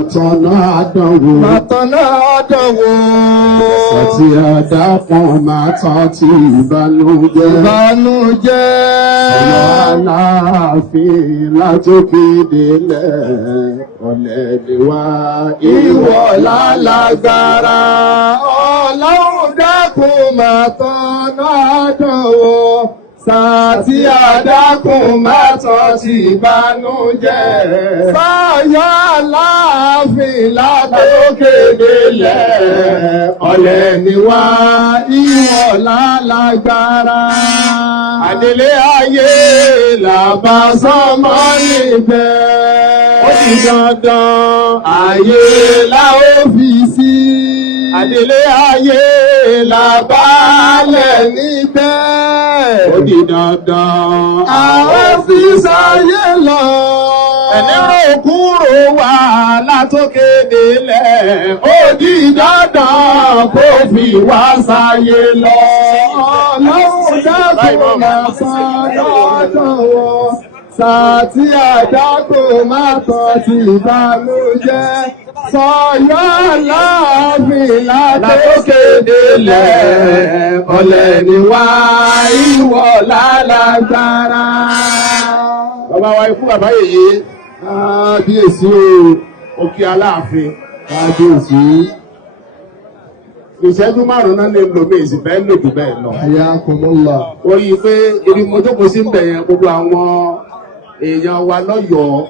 Àtọ̀nà àdánwò. Màtọ̀nà àdánwò. Àti àdápọ̀n máa tán ti ìbànújẹ́. Ìbànújẹ́. Ọ̀nà aláàfin látòkè délẹ̀. Ọ̀lẹ́ lè wá Ìwọ lálágbára. Ọlọ́run dákun màtọ̀nà àdánwò. Sàtì àdákùn mẹ́tọ̀ ti ìbànújẹ́. Fáyọ̀ aláàfin látòkè délẹ̀. Ọ̀lẹ ni wá ìwọ lálágbára. Àdélé ayé làbá sọ́mọ́ níbẹ̀. Ó di dandan ayé la ó fi sí. Àdélé ayé làbálẹ̀ níbẹ̀. ó di dandan. Àwọn fi sáyé lọ. Ẹni rò kúrò wá látòkè délẹ̀. Ó di dandan kó fi wá sáyé lọ. Ọlọ́run dákun máa san lọ́dọ̀ wọn. Sàtì àdákùn máa tọ́ ti ìbànújẹ́. Sọ̀yọ́ láàfin látòkè délẹ̀. Ọ̀lẹ ni wá ìwọ lálágbára. Bàbá wa ikú bàbá yèyé. Kábíyèsí o, òkè Aláàfin. Kábíyèsí. Ìṣẹ́jú márùn-ún náà ní lómi ìsìnfẹ́ lòdù bẹ́ẹ̀ lọ. Ayakumullah. Ó rí i pé ibi mo jókòó sí ń bẹ̀ yẹn gbogbo àwọn èèyàn wa lọ́yọ̀ọ́.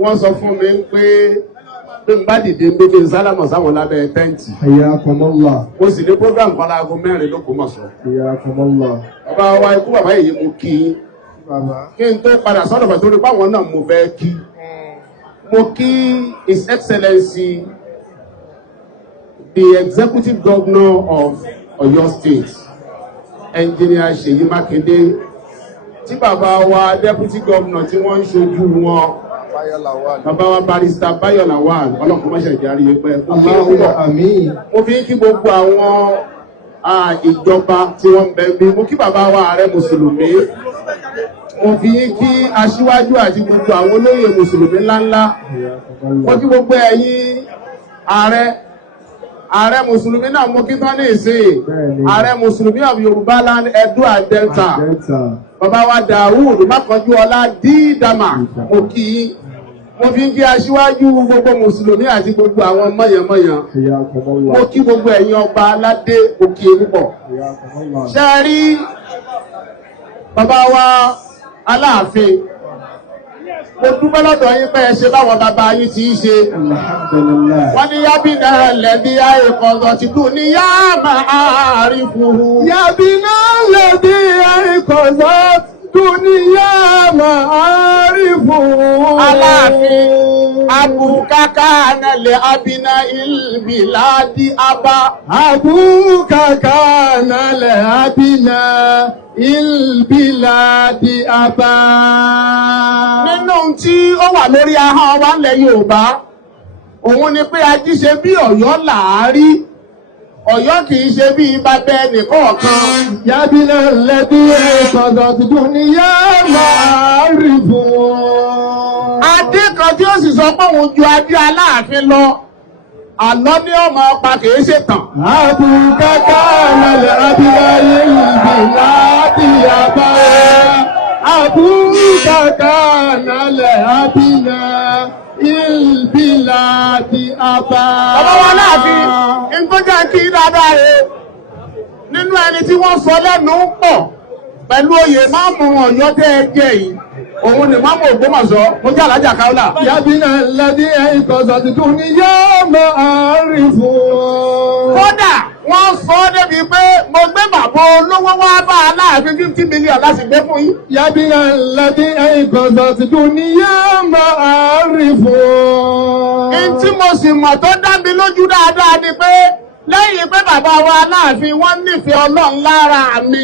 Wọ́n sọ fún mi pé bí n bá dìde ń bíbí sálámọ̀ sáwọn lábẹ́ tẹ́ǹtì. Ayakumullah. Mo sì ní program kan láago 4 ló kó mọ̀ sọ. Ayakumullah. Bàbá wa ikú bàbá yèyé mo kí i. Kí n tó padà sọ́dọ̀ bàtò rí páwọn náà mo fẹ́ kí. Mo kí His Excellency the Executive Governor of Oyo State, Engineer Seyi Makinde, tí bàbá wa Deputy Governor tí wọ́n ń ṣojú wọn, bàbá wa Barrister Bayo Lawal, ọlọ́kùnrin mọ́ṣẹ̀ ìjárí ẹgbẹ́. Àmín. Mo fi kí gbogbo àwọn ìjọba tí wọ́n ń bẹ bí. Mo kí bàbá wa ààrẹ Mùsùlùmí. Mo fi kí aṣíwájú àti gbogbo àwọn olóyè Mùsùlùmí ńláńlá. Mo kí gbogbo ẹ̀yin ààrẹ Mùsùlùmí náà mo kí tán ní ìsìn. Ààrẹ Mùsùlùmí of Yorùbá land Edo and Delta. Bàbá wa Dawud Mákanjúọlá Dídàmà. Mo kí yín. Mo fi kí aṣíwájú gbogbo Mùsùlùmí àti gbogbo àwọn mọ̀yànmọ̀yàn. Mo kí gbogbo ẹ̀yin ọba aládé òkè púpọ̀. Ṣé ẹ rí bàbá wa Aláàfin? Mo dúpẹ́ lọ́dọ̀ yín pé ẹ ṣe báwọn bàbá yín ti ń ṣe. Wọ́n ní yábìnà lẹ́bí àìkọ̀ọ̀sọ̀ ti dùn ní yá máa rí fún un. Yábìnà lẹ́bí àìkọ̀ọ̀sọ̀ dùn ní yá máa rí fún un. Aláàfin abùkáká nàlẹ́ abiná ìlbìládì abá. Abùkáká nàlẹ́ abiná ìlbìládì abá. Nínú tí ó wà lórí ahọ́n wa ńlẹ̀ Yorùbá, òun ni pé ají ṣe bí Ọ̀yọ́ làárí. Ọ̀yọ́ kì í ṣe bí bàbá ẹnìkọ̀ọ̀kan. Yábìnà lẹ́bí ẹ̀kọ́sọ̀ tuntun ni yá máa rí fún. Adé kan tí ó sì sọ pé òun ju adé Aláàfin lọ, àlọ́ ní ọmọ ọpa kìí ṣètàn. Abùkáká nàlẹ́ abíláyé ìbí láti àbá. Abùkáká nàlẹ́ abílá ìbí láti àbá. Bàbá wa Aláàfin, ìgbọ́jà kí dáadáa rẹ̀ nínú ẹni tí wọ́n sọ lẹ́nu pọ̀ pẹ̀lú oyè máàmù Ọ̀yọ́ tẹ́ ẹ jẹ yìí. Òun ni máàmù Ògbómọ̀ṣọ́, mo jẹ́ Alájà Káúlà. Yábìnà lẹ́bí ẹ̀kọ́sọ̀ tuntun ni yóò máa rí fún. Kódà wọ́n sọ débi pé mo gbé bàbá olówó wá bá Aláàfin 50 million láti gbé fún yín. Yábìnà lẹ́bí ẹ̀kọ́sọ̀ tuntun ni yóò máa rí fún. Ní tí mo sì mọ̀ tó dá mi lójú dáadáa ni pé lẹ́yìn pé bàbá wa Aláàfin wọ́n nífẹ̀ẹ́ Ọlọ́run lára mi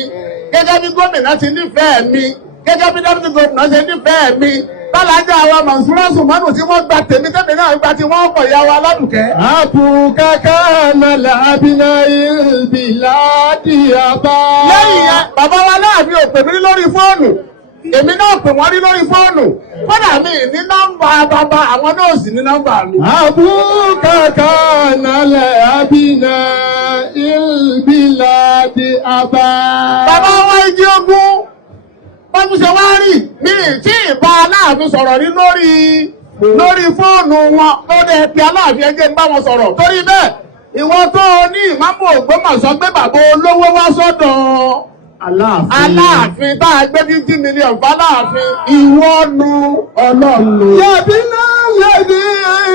gẹ́gẹ́ bí gómìnà ti nífẹ̀ẹ́ mi gẹ́gẹ́ bí deputy gómìnà ṣe nífẹ̀ẹ́ mi bálájà wa Mọ̀nsúrà Sùmánù tí wọ́n gba tèmi náà gba tí wọ́n pọ̀ ìyá wa Ládùkẹ́. Abùkáká nàlẹ́ abiná ìbí láti àbá. Lẹ́yìn yẹn bàbá wa Aláàfin ò pè mí lórí fóònù èmi náà pè wọ́n rí lórí fóònù kódà mi ní nọ́mbà bàbá àwọn náà sì ní nọ́mbà mi. Abuka kana la abina ilbiladi aba. Bàbá wa igi ogun wọ́n tún ṣe wá rí mi tí ìbá Aláàfin sọ̀rọ̀ rí lórí fóònù wọn lórí ẹ̀pẹ́ Aláàfin ẹgbẹ́ ń bá wọn sọ̀rọ̀ torí bẹ́ẹ̀ ìwọ tó ní ìmáàmù Ògbómọ̀ṣọ́ gbé bàbá olówó wá sọ́dọ̀ Aláàfin tá a gbé 50 million f'Aláàfin ìwọ nu Ọlọ́run. Yabina ladi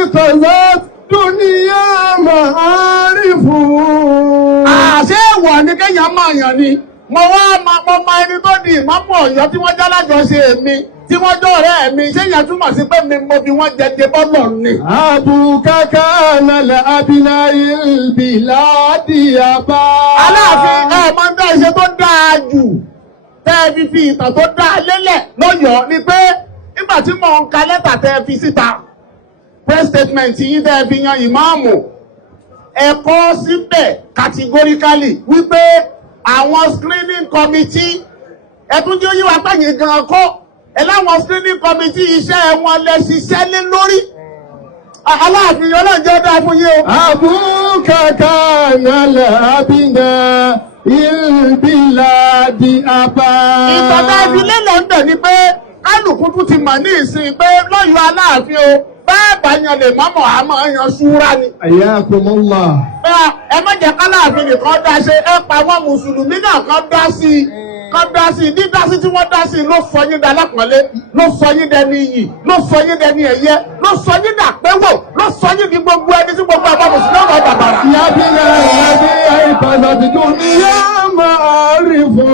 ikozat duniya ma'arifu. Àṣé ìwọ ni kéèyàn máa yàn ni mo máa ẹni tó di ìmáàmù Ọ̀yọ́ tí wọ́n já lájọṣe mi tí wọ́n jọ ọ̀rẹ́ mi ṣé ìyẹn túmọ̀ sí pé mi mo fi wọ́n jẹjẹ bọ́lọ̀ ni. Abuka kana la abina ilbiladi aba. Aláàfin máa ń dá iṣẹ́ tó dáa jù tẹ́ ẹ fi ìtàn tó dáa lélẹ̀ lọ́yọ̀ọ́ ni pé nígbà tí mò ń ka lẹ́tà tẹ́ ẹ fi síta press statement yìí tẹ́ ẹ fi yan ìmáàmù ẹ kọ síbẹ̀ categorically wípé àwọn screening committee ẹtún tí ó yí wa pẹ̀yìn gan kọ́ ẹ láwọn screening committee iṣẹ́ wọn lẹ ṣiṣẹ́ lé lórí. Aláàfin ọlọ́jọ́ dá fún yín o. Abuka kana la abina ilbiladi aba. Ìtọ́jà ìdílé lọ ń bẹ̀ ni pé kálukú tún ti mọ̀ ní ìsìn pé lọ́yọ̀ Aláàfin o bẹ́ẹ̀ bá yan lè mọ́mọ́ àmọ́ yan ṣúra ni. Ayakumullah. Ẹ má jẹ́ k'Aláàfin nìkan dá ṣe ẹ pa àwọn mùsùlùmí náà kan dá sí i dídá sí tí wọ́n dá sí ló sọ yín dá lápọ̀nlé ló sọ yín dẹni iyì ló sọ yín dẹni ẹ̀yẹ ló sọ yín dà pẹ́wò ló sọ yín di gbogbo ẹni tí gbogbo àbá mùsùlùmí ọ̀rọ̀ bàbàrà. Yabina ladi ikozat duniya ma'arifu.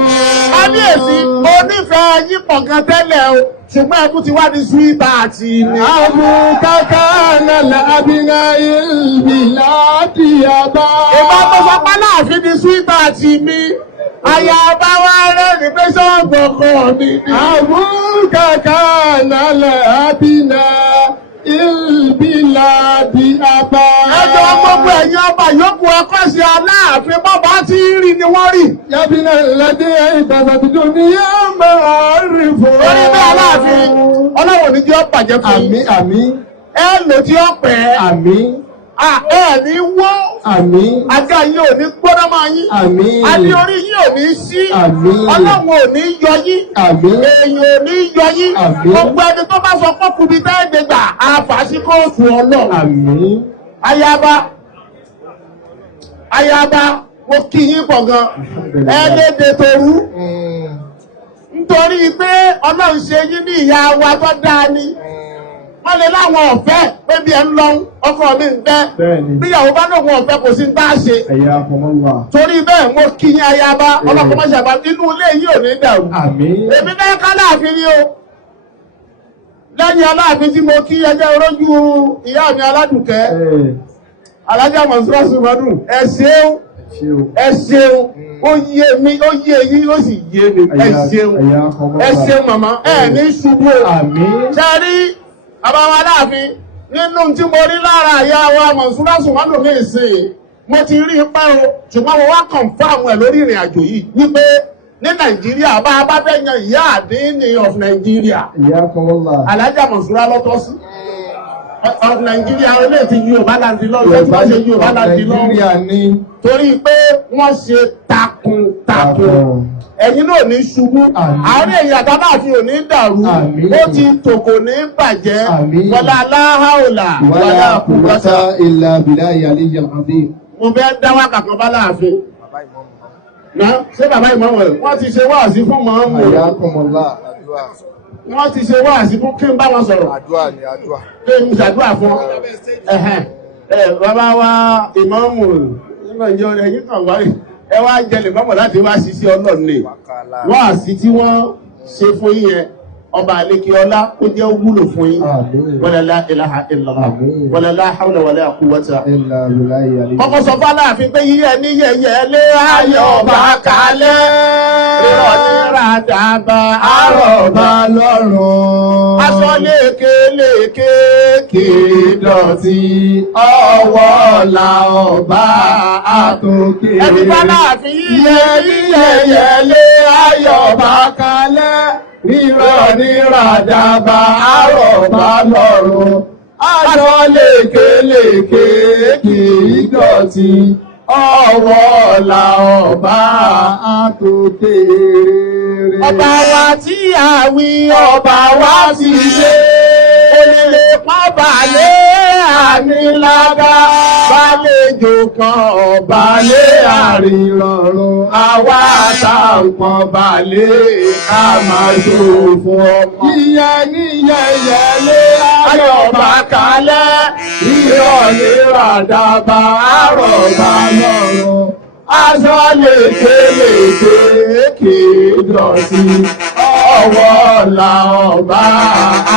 Kábíyèsí onífẹ̀ẹ́ yín pọ̀ gan tẹ́lẹ̀ o ṣùgbọ́n ẹkú ti wá ní súwítà àti ní. Abuka kana la abina ilbiladi aba. Ìbá tó sọ pé Aláàfin ní súwítà àti mi àyà bá wá rẹ̀ ní pé sọ́ọ̀bù ọkọ mi ni. Abuka kana la abina ilbiladi aba. Ẹjọ́ gbogbo ẹ̀yin ọba yòókù ẹ̀kọ́ sí Aláàfin bọ́bá tí ń rí ni wọ́n rí. Yabina ladi ikozat duniya ma'arifu. Orí bẹ́ẹ̀ Aláàfin Ọlọ́run ní jẹ́ ó bàjẹ́ fún yín. Àmín àmín Ẹ lò tí ó pẹ́. àmín Ẹ ní wó. àmín Ajá yín ò ní gbóná máa yín. àmín Adé orí yín ò ní sí. Àmín. Ọlọ́run ò ní yọ yín. àmín Èèyàn ò ní yọ yín. Àmín. Gbogbo ẹni tó bá sọ pé kùbí tẹ́ẹ̀dẹ̀ gbà àfàṣí kóòtù Ọlọ́run. àmín. Ayaba mo kí yín pọ̀ gan. Ẹlẹ́dẹ̀ torú. Nítorí pé Ọlọ́run ṣe yín ní ìyá wa tó dáa ni. Wọ́n lè láwọn ọ̀fẹ́ pé bí ẹ ń lọ ọkọ mi ń fẹ́. Bẹ́ẹ̀ni. Bíyàwó bá lóun ọ̀fẹ́ kò sí ń bá ṣe. Ayakumullah. Torí bẹ́ẹ̀ mo kí yín ayaba ọlọ́kọ̀ mọ́ṣẹ́ àbá inú ilé yìí ò ní dàrú. Àmín. Èmi fẹ́ ká Aláàfin ni o. Lẹ́yìn Aláàfin tí mo kí ẹjẹ́ orójú ìyá mi Aládùkẹ́. Alájà Mọ̀súrà Sùmọ́dún. Ẹ ṣeun. Ó yé mi, ó yé yín, ó sì yé mi. Ẹ ṣeun. Ẹ ṣeun màmá. Ẹ ní ṣubú o. Àmín. Ṣé rí àbáwá Aláàfin nínú tí mo rí lára ìyá wa Mọ̀súrà Sùmọ́dún ní ìsìn mo ti rí ipá o ṣùgbọ́n mo wá kọ̀ǹfàmù ẹ̀ lórí ìrìn àjò yìí wípé ní Nàìjíríà bá a bá fẹ́ yan ìyá àdínní of Nàìjíríà Ayakumullah. Alájà Mọ̀súrà lọ́tọ́ sí of Nàìjíríà ilé ti Yorùbá láti lọ́rùn tí wọ́n ṣe Yorùbá láti lọ́rùn Nàìjíríà ní. torí pé wọ́n ṣe takuntakun ẹ̀yin náà ní ṣubú àárín èyí àtàláàfin ò ní dàrú Àmín. ó ti tòkò ní bàjẹ́ Àmín. wàlá aláhàólà Wala quwwata illa billahi aliyyil azim. mo fẹ́ dá wákà kan bá láàfin. Ṣé bàbá ìmọ̀mù rẹ̀ wọ́n ti ṣe wáàsí fún mọ̀ọ́mù rẹ̀ Ayakumullah. wọ́n ti ṣe wáàsí fún kí n bá wọn sọ̀rọ̀ kí n ṣàdúrà fún bàbá wa ìmọ̀ọ́mù nínú ìjọ rẹ̀ yìí kàn wáyé ẹ wá jẹlè mọ́mọ̀ láti wá sí sí Ọlọ́run ni wáàsí tí wọ́n ṣe fún yín yẹn ọba àlekè ọlá ó jẹ́ wúlò fún yín wala la ilaha illallah wala la hawla wala quwwata. Illa billahi aliyyil. Kọ́kọ́ sọ fún Aláàfin pé yíyẹ ní yẹ̀yẹ́ lé ayọ̀ bá kalẹ̀. Rírọ̀ ní ràdàbà Àrọ̀bá lọ́rùn. aṣọ lékeléké Kì í dọ̀tí ọwọ́ la ọba àtòkè. ẹbí bá Aláàfin yíyẹ ní yẹ̀yẹ́ Yẹ̀yẹ́ lé ayọ̀ bá kalẹ̀. rírọ̀ ní ràdàbà àrọ̀bà lọ́rùn. Aṣọ lékelèké kì í dọ̀tí, ọwọ́ ọ̀la ọba àtòkèrè. Ọba wa tí a wí, ọba wa ti ṣe, onílé pọ́n balẹ̀ ànílága, bálejò kan ọba lé àrìrọ̀rùn, àwa àtàǹpọ̀n balẹ̀ ká máa ṣòfò ọmọ. Ìyẹn ní yẹyẹlé Ayọ̀bá kalẹ̀, ìrọ̀lẹ́ ràdàbà àrọ̀bà lọ́rùn. aṣọ lékelèké kì í dọ̀tí, ọwọ́ ọ̀la ọba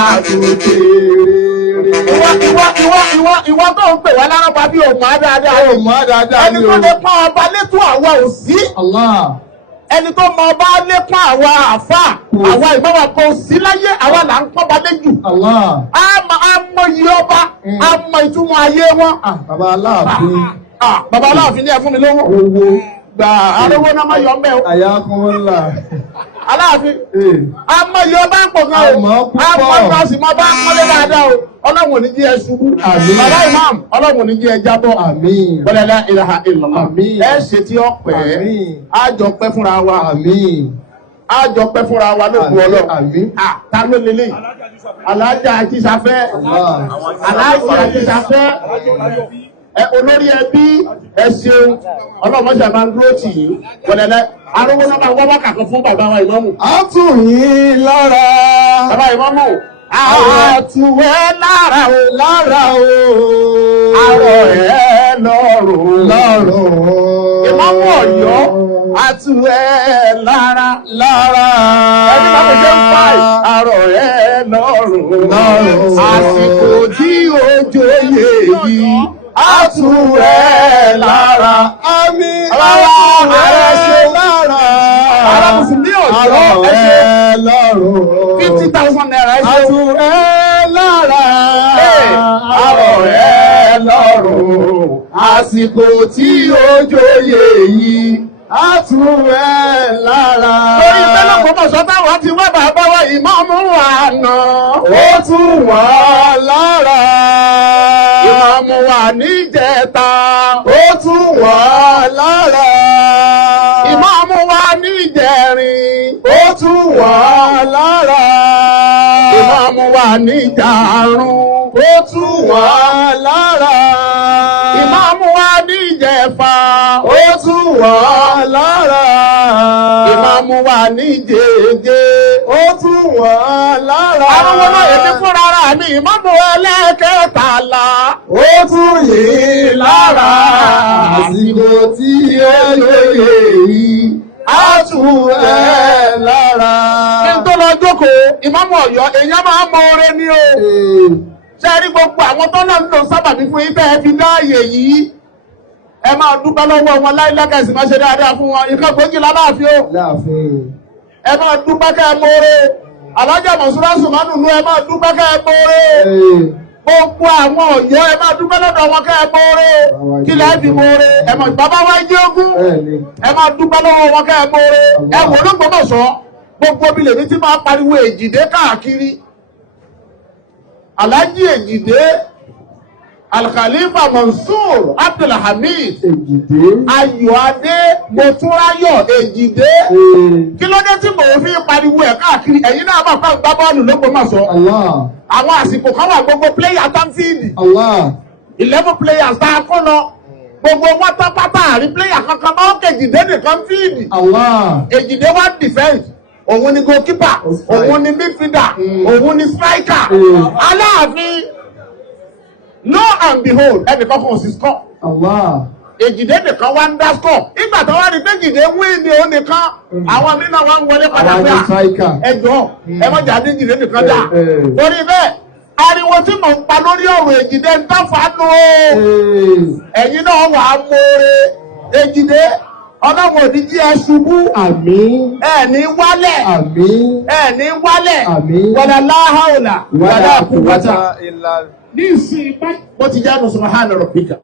àtòkèrè. Ìwọ tó ń pè wá lárọ́bà bí òmù àdáadáa. Òmù àdáadáa Ẹni tó lè pọ́n ọba létò àwa ò sí. Allah. Ẹni tó mọ ọba lépa àwa àfà, àwa ìmọ̀wà kan sí láyé, àwa là ń pọ́ba léjù. Allah. A mọ iye ọba, a mọ ìtumọ̀ ayé wọn. Bàbá Aláàfin. Bàbá Aláàfin ní ẹ fún mi lówó. Owó. Gbà arówó náà má yọ ọ́ mẹ́ o. Àyà kan wọn là. Aláàfin. A mọ iye ọba ń pọ̀ gan o. Àmọ́ púpọ̀. A mọ ìgbà sì mọ bá mọ́lé dáadáa o. Ọlọ́run ò ní jẹ́ ẹ ṣubú. Àmín. Bàbá Imam, Ọlọ́run ò ní jẹ́ ẹ jábọ́. Àmín. Wala la ilaha illallah. Àmín. Ẹ ṣe tí ó pẹ́. Àmín. A jọ pẹ́ fúnra wa. Àmín. A jọ pẹ́ fúnra wa lóògùn Ọlọ́run. Àmín. Ta ló lélẹ̀? Alájà Ajísafẹ́. Alájà Ajísafẹ́. Olórí ẹbí ẹ ṣeun. Ọlọ́mọṣẹ́ máa ń dúró tì í. Wọ̀lẹ̀lẹ̀ arúgbó náà máa wọ́n wákà kan fún bàbá wa ìmámù. A tù yín lára. Bàbá ìmámù. Àtúwẹ́ lára o. Lára o. Àrọ̀ ẹ̀ lọ́rùn. Lọ́rùn. Ìmámù Ọ̀yọ́. Àtúwẹ́ lára. Lára. Ẹni máa fi jẹ́ ń fa àrọ̀ ẹ̀ lọ́rùn. Lọ́rùn. Àsìkò tí òjò yè yìí. Àtúwẹ́ lára. Àmín. Àrẹ̀ lára. Ará Mùsùlùmí Ọ̀yọ́ ẹ ṣe Àrọ̀ ẹ̀ lọ́rùn. 50,000 naira ẹ ṣe. Àtúwẹ́ lára. Àrọ̀ ẹ̀ lọ́rùn. Àsìkò tí òjò yè yìí. Àtúwẹ́ lára. Lórí tẹ́lẹ̀ kò mọ̀ sọ́tà wá ti wá bàbá wa ìmáàmù àná. Ó tún wà lára. Ìmáàmù wa níjẹta. Ó tún wà lára. Ìmáàmù wa níjẹrin. Ó tún wà lára. Ìmáàmù wa níjàrún. Ó tún wà lára. Ìmáàmù wa níjẹfà. Ó tún wà lára. Ìmáàmù wa níjẹjẹ. Ó tún wà lára. Àwọn ọmọ èmi fúnra ara mi ìmáàmù ẹlẹ́kẹtàlá. Ó tún yìí lára. Àsìkò tí ó lóye yìí. Àtúwẹ́ lára. Kí n tó lọ jókòó, ìmáàmù Ọ̀yọ́, èèyàn máa ń mọ oore ní o. Ṣé ẹ rí gbogbo àwọn tó náà ń lò sábàbí fún yín tẹ́ ẹ fi dáàyè yìí? Ẹ máa dúpẹ́ lọ́wọ́ wọn láìlákàsí máa ṣe dáadáa fún wọn. Ìkan gbòógì láláàfin o. Láàfin. Ẹ máa dúpẹ́ kẹ́ ẹ mọ́re. Alájà Mọ̀súrà Sùmánù ẹ máa dúpẹ́ kẹ́ ẹ mọ́re. Gbogbo àwọn Ọ̀yọ́ ẹ máa dúpẹ́ lọ́dọ̀ wọn kẹ́ ẹ mọ́re. Kí lẹ́ fi mọ́re? Ẹ mọ̀ bàbá wa jẹ́ ogún. Ẹ máa dúpẹ́ lọ́wọ́ wọn kẹ́ ẹ mọ́re. Ẹ wò ló gbọ́dọ̀ sọ. Gbogbo bí lèmi ti máa pariwo Èjìdé káàkiri. Aláàjì Èjìdé. Al-Khalifa Mansur Abdulhamid. Èjìdé. Ayọ̀adé Motúnráyọ̀ Èjìdé. Kí ló dé tí mò ń fi pariwo ẹ̀ káàkiri? Ẹ̀yin náà máa fà gbá bọ́ọ̀lù l'Ógbómọ̀ṣọ́. Allah. Àwọn àsìkò kan wà gbogbo pléyà Tamfield. Allah. 11 players tá a kọ́ lọ. Gbogbo wọn pátápátá àrí pléyà kankan máa ń kejìdé nìkan fíìdì. Allah. Èjìdé wá defense. Òun ni goalkeeper. Òun ni midfielder. Òun ni striker. Aláàfin. Lo and behold, ẹnìkan kan ò sí score. Allah. Èjìdé nìkan wá ń dá score. Ìgbà tó wá rí pé Èjìdé win ni òun nìkan. Àwọn mìíràn wá ń wọlé padà pé ẹjọ́ ẹ má jà ní Èjìdé nìkan dà. Torí bẹ́ẹ̀, ariwo tí mò ń pa lórí ọ̀rọ̀ Èjìdé ń tọ́fà nù o. Ẹ̀yin náà wà á mọ̀ọ́rẹ́. Èjìdé, Ọlọ́run ò ní jí ẹ ṣubú. Àmín. Ẹ ní wálẹ̀. Àmín. Ẹ ní wálẹ̀. Àmín. Wala la hawla. Wala quwwata. Ní ìsìn báyìí. Bó ti jẹ́ àdùn subhana rabbika.